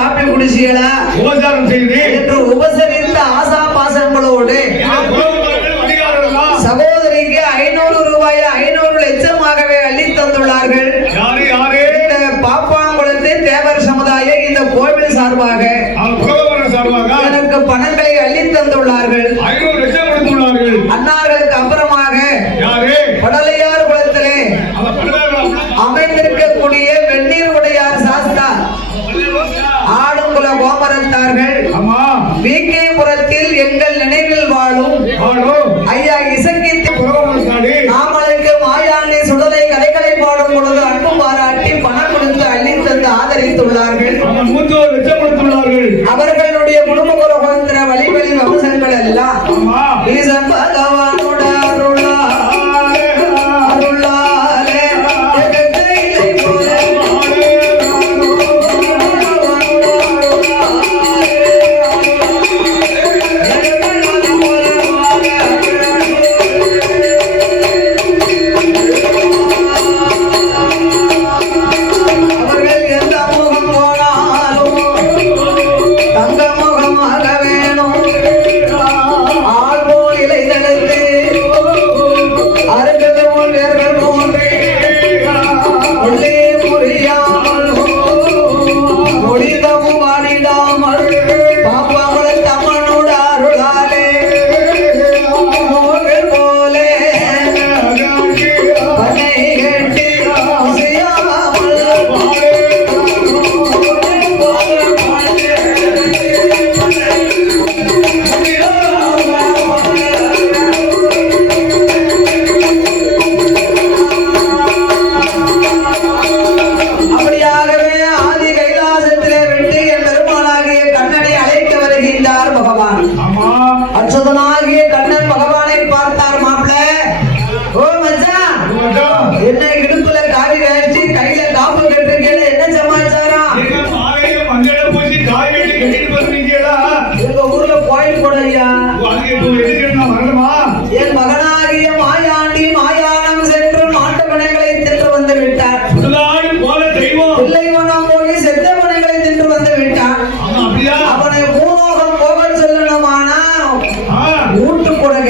Copy குடிசீங்களா உபசாரம் செய்து என்று உபசரித்த ஆசா பாசங்களோடு சகோதரிக்கு ஐநூறு ரூபாயை ஐநூறு லட்சமாகவே அள்ளி தந்துள்ளார்கள். இந்த பாப்பாங்குளத்து தேவர் சமுதாய இந்த கோவில் சார்பாக எனக்கு பணங்களை அள்ளி தந்துள்ளார்கள். அன்னார்களுக்கு அப்புறமாக யாரு? படலையார் குளத்திலே அந்த ஐயா இசக்கி நாமளுக்கு மாயாண்டி சுடலை கதைகளை பாடும் பொழுது அன்பு பாராட்டி பணம் கொடுத்து அள்ளி தந்து ஆதரித்துள்ளார்கள்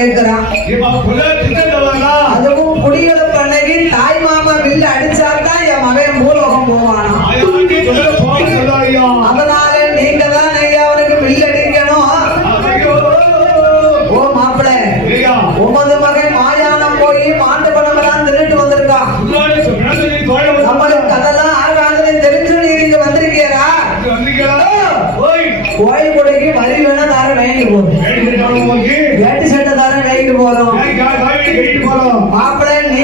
கேட்கிறான் அதுவும் தாய் மாமா வில்லு அடிச்சாதான் என் மகன் பூலோகம் போவானா? அதனால நீங்க தான் ஐயா அவனுக்கு அடிக்கணும். ஓ மாப்பிள ஐயா. உமது மகன் மாயானம் போய் மாட்டு பணம் எல்லாம் திருட்டு வந்திருக்கான் நம்மளுக்கு அதெல்லாம் ஆகாதுன்னு தெரிஞ்சு நீங்க ஓய். கோயில் கொடைக்கு வரி வேணா போதும் வேடிக்கைக்காரன் உங்களுக்கு வேட்டி சட்டை ગેટ બોલો આપણે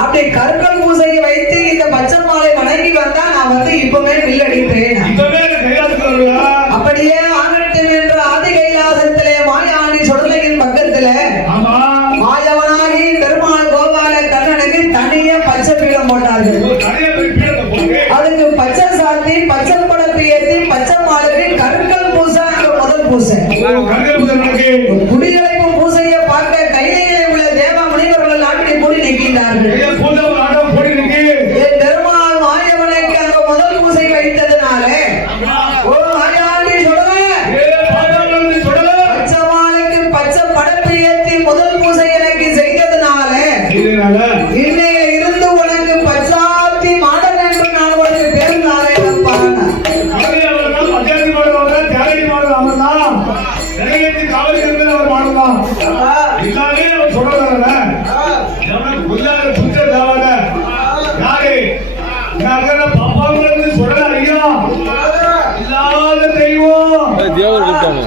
அப்படி கற்கள் வைத்து இந்த பச்சை மாலை வணங்கி வந்தா நான் வந்து இப்பவே வில்லடிப்பேன் இப்பவே கைலாசத்துல வருவா அப்படியே ஆகட்டும் என்று ஆதி கைலாசத்திலே மாயாணி சுடலையின் பக்கத்திலே ஆமா. மாயவனாகி பெருமாள் கோபால கண்ணனுக்கு தனியா பச்சை பீடம் போட்டார்கள். அதுக்கு பச்சை சாத்தி பச்சை படப்பு பச்சை மாலைக்கு கற்கள் பூசை முதல் பூசை. குடியழைப்பு பூசையை இருக்கிறதுனால இன்னையில இருந்து உனக்கு பச்சாத்தி மாடன் என்று நான் உனக்கு பேர் பஞ்சாயத்து மாடுவாங்க தேவையை மாடுவாங்க தான் நிலையத்தை காவலுக்கு இருந்து அவர் மாடலாம் இல்லாமே அவர் சொல்றாங்க உள்ளார புத்த தேவால யாரு? பாப்பாங்க சொல்ற ஐயா. இல்லாத தெய்வம். தேவர் கொடுத்தாங்க